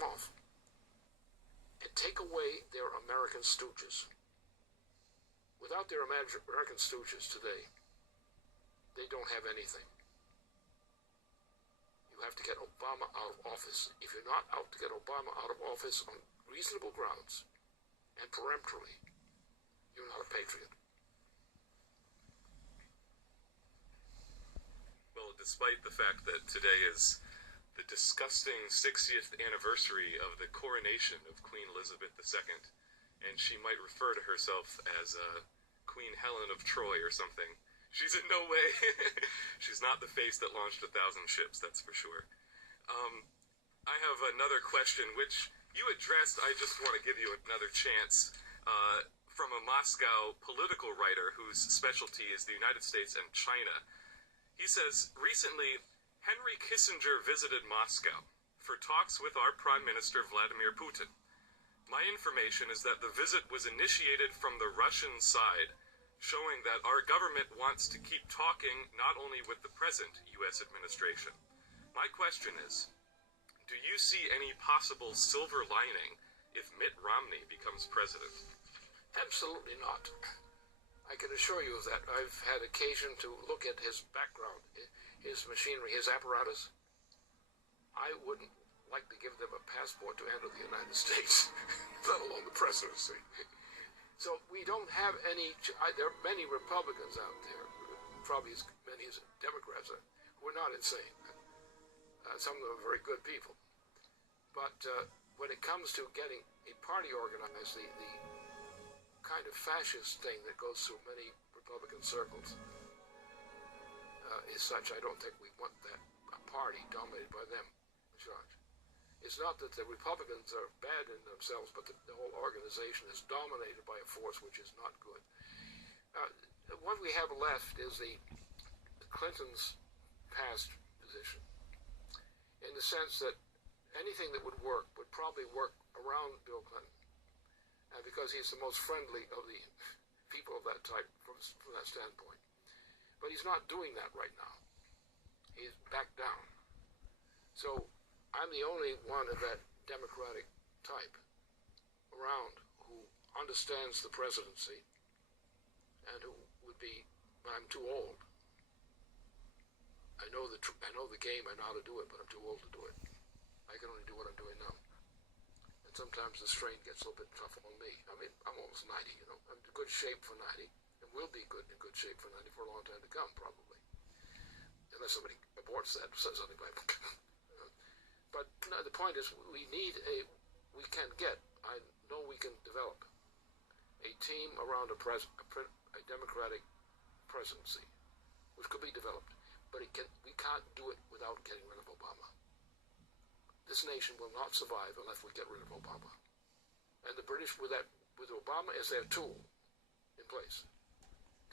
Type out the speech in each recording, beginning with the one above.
them off and take away their American stooges. Without their American stooges today, they don't have anything. You have to get Obama out of office. If you're not out to get Obama out of office on reasonable grounds and peremptorily, you're not a patriot. Well, despite the fact that today is the disgusting 60th anniversary of the coronation of Queen Elizabeth II, and she might refer to herself as Queen Helen of Troy or something, she's in no way, she's not the face that launched 1,000 ships, that's for sure. I have another question, which you addressed. I just want to give you another chance, from a Moscow political writer whose specialty is the United States and China. He says, recently, Henry Kissinger visited Moscow for talks with our Prime Minister Vladimir Putin. My information is that the visit was initiated from the Russian side, showing that our government wants to keep talking not only with the present U.S. administration. My question is, do you see any possible silver lining if Mitt Romney becomes president? Absolutely not. I can assure you of that. I've had occasion to look at his background, his machinery, his apparatus. I wouldn't like to give them a passport to enter the United States, let alone the presidency. So we don't have any, there are many Republicans out there, probably as many as Democrats, who are not insane. Some of them are very good people. But when it comes to getting a party organized, the kind of fascist thing that goes through many Republican circles is such, I don't think we want that party dominated by them in charge. It's not that the Republicans are bad in themselves, but the whole organization is dominated by a force which is not good. What we have left is the Clintons' past position, in the sense that anything that would work would probably work around Bill Clinton. And because he's the most friendly of the people of that type from that standpoint. But he's not doing that right now. He's backed down. So I'm the only one of that Democratic type around who understands the presidency and who would be, but I'm too old. I know the game, I know how to do it, but I'm too old to do it. I can only do what I'm doing now. And sometimes the strain gets a little bit tough on me. I mean, I'm almost 90, you know. I'm in good shape for 90, and will be in good shape for 90 for a long time to come, probably. Unless somebody aborts that, says something like that. But no, the point is, we can develop a team around a Democratic presidency, which could be developed. But we can't do it without getting rid of Obama. This nation will not survive unless we get rid of Obama. And the British, with Obama as their tool in place,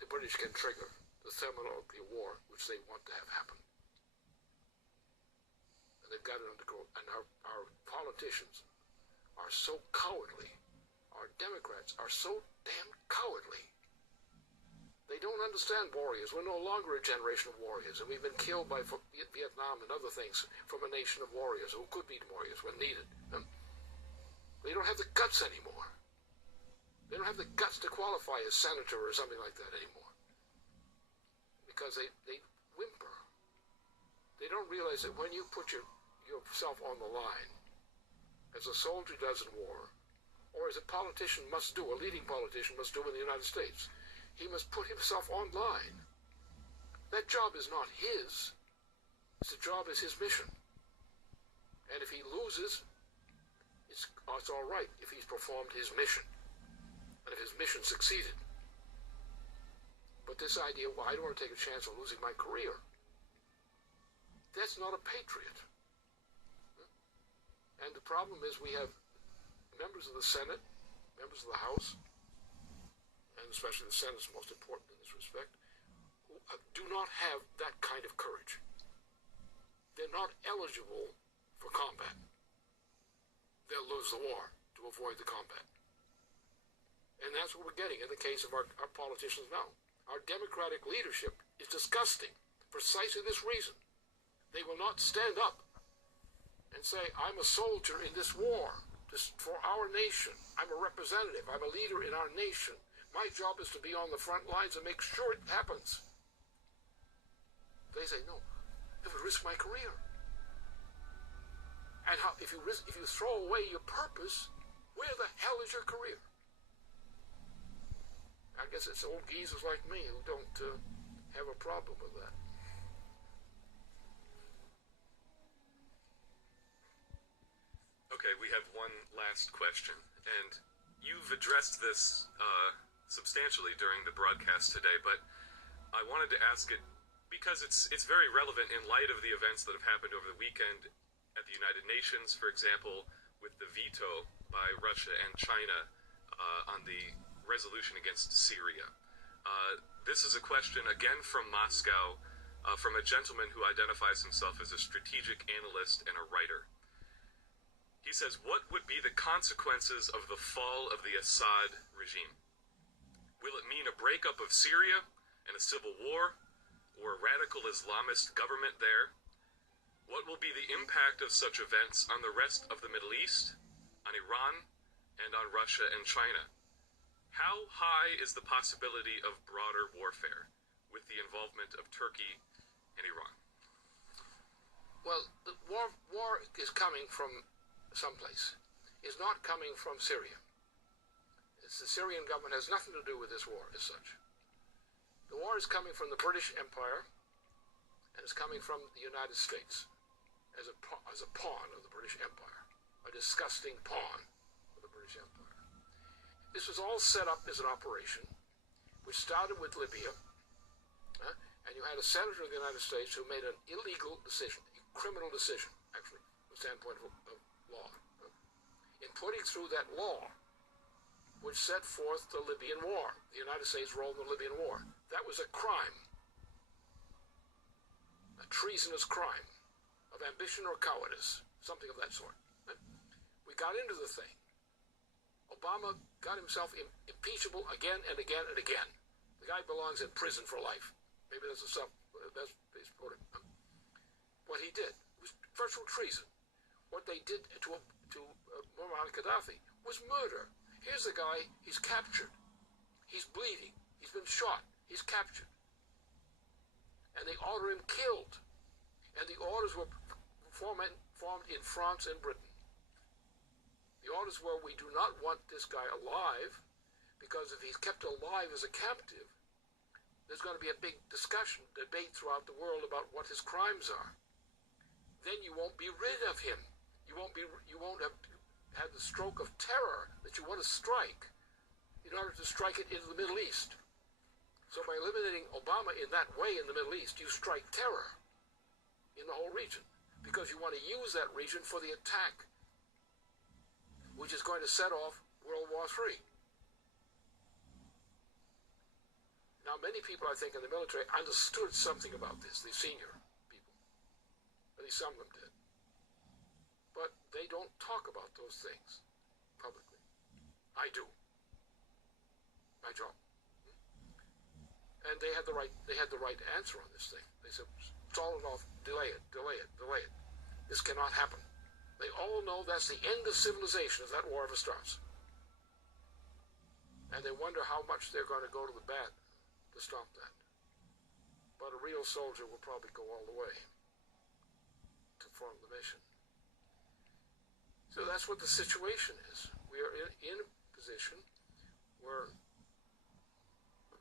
the British can trigger the thermonuclear war which they want to have happen. And they've got it under control. And our politicians are so cowardly. Our Democrats are so damn cowardly. They don't understand warriors. We're no longer a generation of warriors, and we've been killed by Vietnam and other things from a nation of warriors who could be warriors when needed. They don't have the guts anymore. They don't have the guts to qualify as senator or something like that anymore. Because they whimper. They don't realize that when you put yourself on the line, as a soldier does in war, or as a politician must do, a leading politician must do in the United States, he must put himself online. That job is not his. The job is his mission. And if he loses, it's all right if he's performed his mission. And if his mission succeeded. But this idea, well, I don't want to take a chance of losing my career. That's not a patriot. And the problem is we have members of the Senate, members of the House, and especially the Senate is most important in this respect, who do not have that kind of courage. They're not eligible for combat. They'll lose the war to avoid the combat. And that's what we're getting in the case of our politicians now. Our Democratic leadership is disgusting, precisely this reason. They will not stand up and say, I'm a soldier in this war, for our nation. I'm a representative. I'm a leader in our nation. My job is to be on the front lines and make sure it happens. They say, no, it would risk my career. And if you throw away your purpose, where the hell is your career? I guess it's old geezers like me who don't have a problem with that. Okay, we have one last question, and you've addressed this substantially during the broadcast today, but I wanted to ask it because it's very relevant in light of the events that have happened over the weekend at the United Nations, for example, with the veto by Russia and China on the resolution against Syria. This is a question, again from Moscow, from a gentleman who identifies himself as a strategic analyst and a writer. He says, what would be the consequences of the fall of the Assad regime? Will it mean a breakup of Syria and a civil war, or a radical Islamist government there? What will be the impact of such events on the rest of the Middle East, on Iran, and on Russia and China? How high is the possibility of broader warfare with the involvement of Turkey and Iran? Well, the war is coming from someplace. It's not coming from Syria. The Syrian government has nothing to do with this war as such. The war is coming from the British Empire, and it's coming from the United States as a pawn of the British Empire, a disgusting pawn of the British Empire. This was all set up as an operation, which started with Libya, and you had a senator of the United States who made an illegal decision, a criminal decision, actually, from the standpoint of law, in putting through that law, which set forth the Libyan War, the United States' role in the Libyan War. That was a crime, a treasonous crime of ambition or cowardice, something of that sort. We got into the thing. Obama got himself impeachable again and again and again. The guy belongs in prison for life. Maybe that's what he did. It was virtual treason. What they did to Muammar Gaddafi was murder. Here's the guy, he's captured. He's bleeding. He's been shot. He's captured. And they order him killed. And the orders were formed in France and Britain. The orders were, we do not want this guy alive, because if he's kept alive as a captive, there's going to be a big discussion, debate throughout the world about what his crimes are. Then you won't be rid of him. You won't have had the stroke of terror that you want to strike in order to strike it into the Middle East. So by eliminating Obama in that way in the Middle East, you strike terror in the whole region, because you want to use that region for the attack, which is going to set off World War III. Now, many people, I think, in the military understood something about this, the senior people. At least some of them did. But they don't talk about those things publicly. I do. My job. And they had the right answer on this thing. They said, stall it off, delay it. This cannot happen. They all know that's the end of civilization if that war ever starts. And they wonder how much they're going to go to the bat to stop that. But a real soldier will probably go all the way to perform the mission. So that's what the situation is. We are in a position where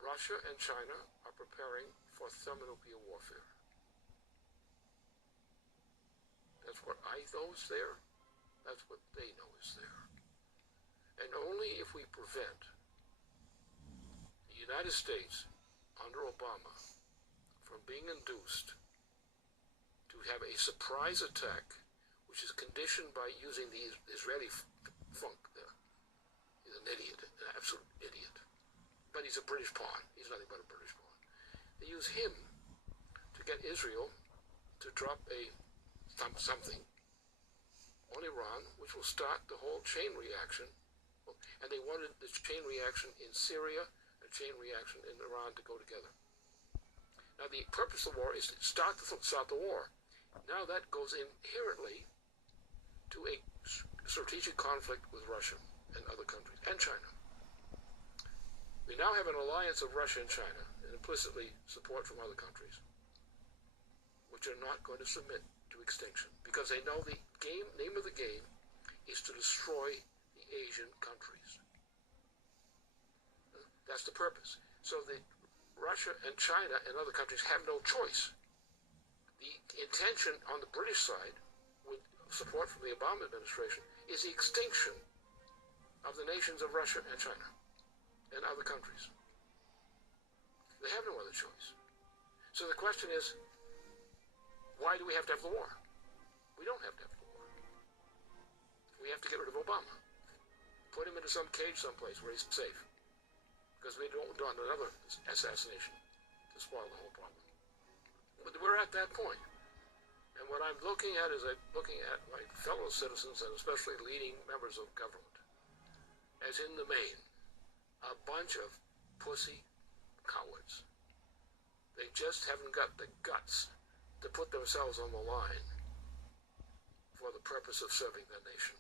Russia and China are preparing for thermonuclear warfare. That's what I know is there. That's what they know is there. And only if we prevent the United States under Obama from being induced to have a surprise attack, which is conditioned by using the Israeli funk there. He's an idiot, an absolute idiot. But he's a British pawn. He's nothing but a British pawn. They use him to get Israel to drop something on Iran, which will start the whole chain reaction. And they wanted this chain reaction in Syria, a chain reaction in Iran to go together. Now, the purpose of the war is to start the war. Now that goes inherently to a strategic conflict with Russia and other countries, and China. We now have an alliance of Russia and China, and implicitly support from other countries, which are not going to submit to extinction, because they know the name of the game is to destroy the Asian countries. That's the purpose. So Russia and China and other countries have no choice. The intention on the British side, with support from the Obama administration, is the extinction of the nations of Russia and China and other countries. They have no other choice. So the question is, why do we have to have the war? We don't have to have the war. We have to get rid of Obama. Put him into some cage someplace where he's safe. Because we don't want another assassination to spoil the whole problem. But we're at that point. And what I'm looking at is I'm looking at my fellow citizens, and especially leading members of government, as in the main, a bunch of pussy cowards. They just haven't got the guts to put themselves on the line for the purpose of serving their nation.